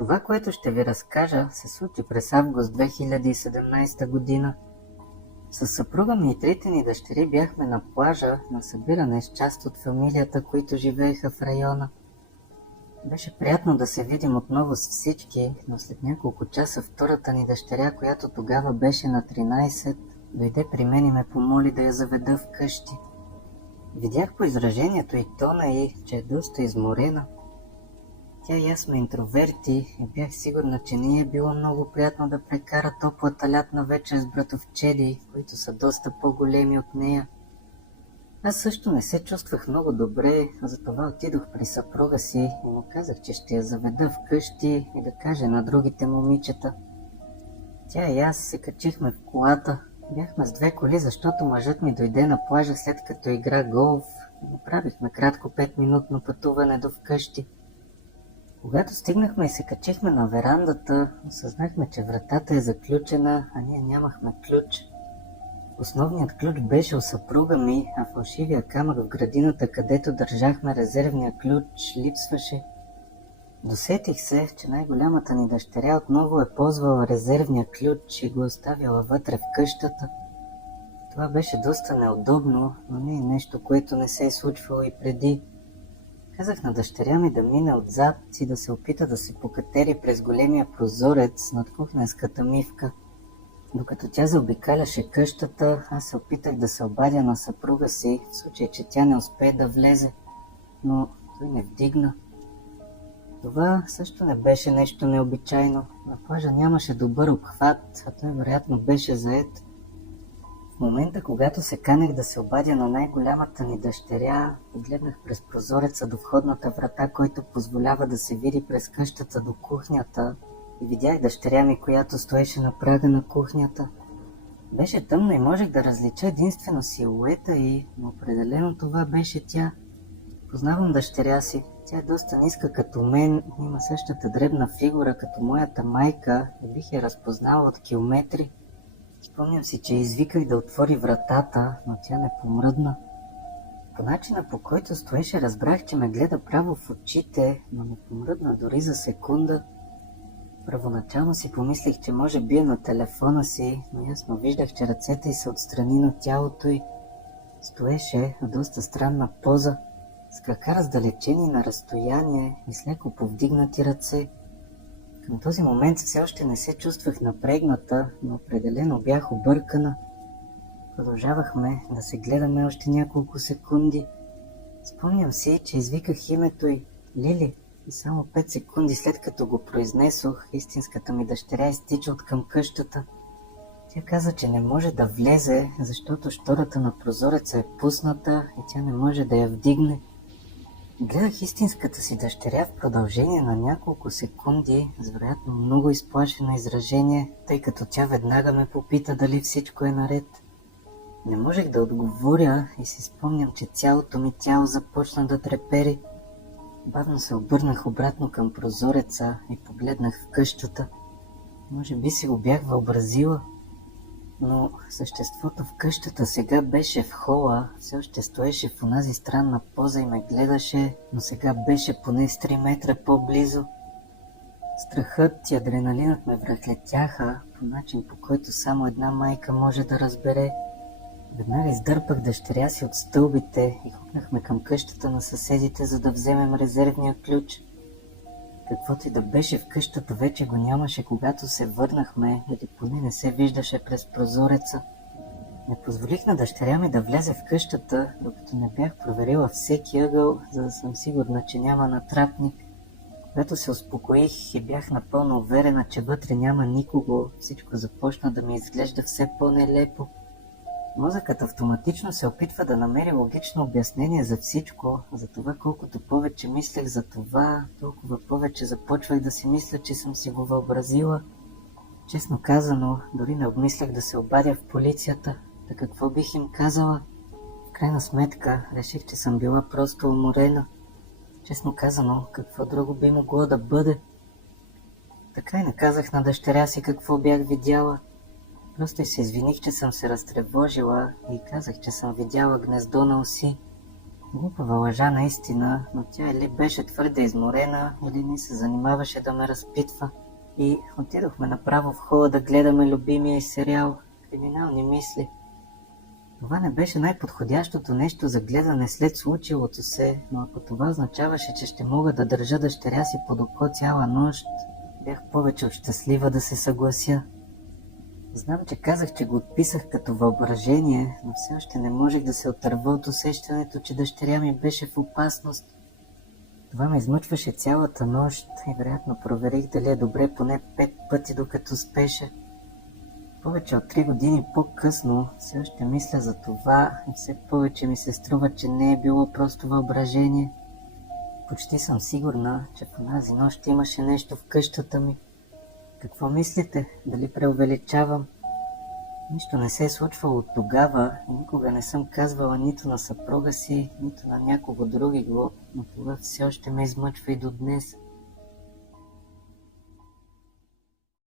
Това, което ще ви разкажа, се случи през август 2017 година. Със съпруга ми и трите ни дъщери бяхме на плажа на събиране с част от фамилията, които живееха в района. Беше приятно да се видим отново с всички, но след няколко часа втората ни дъщеря, която тогава беше на 13, дойде при мен и ме помоли да я заведа вкъщи. Видях по изражението и тона й, че е доста изморена. Тя и аз сме интроверти и бях сигурна, че не е било много приятно да прекара топлата лятна вечер с братовчеди, които са доста по-големи от нея. Аз също не се чувствах много добре, затова отидох при съпруга си и му казах, че ще я заведа вкъщи и да кажа на другите момичета. Тя и аз се качихме в колата. Бяхме с две коли, защото мъжът ми дойде на плажа след като игра голф и направихме кратко 5-минутно пътуване до вкъщи. Когато стигнахме и се качихме на верандата, осъзнахме, че вратата е заключена, а ние нямахме ключ. Основният ключ беше у съпруга ми, а фалшивия камък в градината, където държахме резервния ключ, липсваше. Досетих се, че най-голямата ни дъщеря отново е ползвала резервния ключ и го оставила вътре в къщата. Това беше доста неудобно, но не е нещо, което не се е случвало и преди. Казах на дъщеря ми да мине отзад и да се опита да се покатери през големия прозорец над кухненската мивка. Докато тя заобикаляше къщата, аз се опитах да се обадя на съпруга си, в случай, че тя не успее да влезе, но той не вдигна. Това също не беше нещо необичайно. На плажа нямаше добър обхват, а той вероятно беше зает. В момента, когато се канех да се обадя на най-голямата ни дъщеря, погледнах през прозореца до входната врата, който позволява да се види през къщата до кухнята, и видях дъщеря ми, която стоеше на прага на кухнята. Беше тъмно и можех да различа единствено силуета й, но определено това беше тя. Познавам дъщеря си. Тя е доста ниска като мен, има същата дребна фигура като моята майка и бих я разпознала от километри. Спомням си, че извиках да отвори вратата, но тя не помръдна. По начина, по който стоеше, разбрах, че ме гледа право в очите, но не помръдна дори за секунда. Първоначално си помислих, че може би е на телефона си, но ясно виждах, че ръцете й са отстрани на тялото й. Стоеше в доста странна поза, с крака раздалечени на разстояние и с леко повдигнати ръце. Към този момент все още не се чувствах напрегната, но определено бях объркана. Продължавахме да се гледаме още няколко секунди. Спомням си, че извиках името й Лили и само 5 секунди след като го произнесох, истинската ми дъщеря изтича от към къщата. Тя каза, че не може да влезе, защото щората на прозореца е пусната и тя не може да я вдигне. Гледах истинската си дъщеря в продължение на няколко секунди, с вероятно много изплашено изражение, тъй като тя веднага ме попита дали всичко е наред. Не можех да отговоря и си спомням, че цялото ми тяло започна да трепери. Бавно се обърнах обратно към прозореца и погледнах в къщата. Може би си го бях въобразила, но съществото в къщата сега беше в хола, все още стоеше в онази странна поза и ме гледаше, но сега беше поне с 3 метра по-близо. Страхът и адреналинът ме връхлетяха по начин, по който само една майка може да разбере. Веднага издърпах дъщеря си от стълбите и хукнахме към къщата на съседите, за да вземем резервния ключ. Каквото и да беше в къщата вече го нямаше, когато се върнахме, или поне не се виждаше през прозореца. Не позволих на дъщеря ми да влезе в къщата, докато не бях проверила всеки ъгъл, за да съм сигурна, че няма натрапник. Когато се успокоих и бях напълно уверена, че вътре няма никого, всичко започна да ми изглежда все по-нелепо. Мозъкът автоматично се опитва да намери логично обяснение за всичко, за това колкото повече мислех за това, толкова повече започвах да си мисля, че съм си го въобразила. Честно казано, дори не обмислях да се обадя в полицията, да какво бих им казала. В крайна сметка, реших, че съм била просто уморена. Честно казано, какво друго би могло да бъде? Така и не казах на дъщеря си какво бях видяла. Просто и се извиних, че съм се разтревожила и казах, че съм видяла гнездо на оси. Глупава лъжа наистина, но тя или беше твърде изморена, или не се занимаваше да ме разпитва. И отидохме направо в хола да гледаме любимия й сериал «Криминални мисли». Това не беше най-подходящото нещо за гледане след случилото се, но ако това означаваше, че ще мога да държа дъщеря си под око цяла нощ, бях повече от щастлива да се съглася. Знам, че казах, че го отписах като въображение, но все още не можех да се отърва от усещането, че дъщеря ми беше в опасност. Това ме измъчваше цялата нощ и вероятно проверих дали е добре поне 5 пъти, докато спеше. Повече от 3 години по-късно все още мисля за това и все повече ми се струва, че не е било просто въображение. Почти съм сигурна, че в онази нощ имаше нещо в къщата ми. Какво мислите? Дали преувеличавам? Нищо не се е случвало от тогава и никога не съм казвала нито на съпруга си, нито на някого другиго, но това все още ме измъчва и до днес.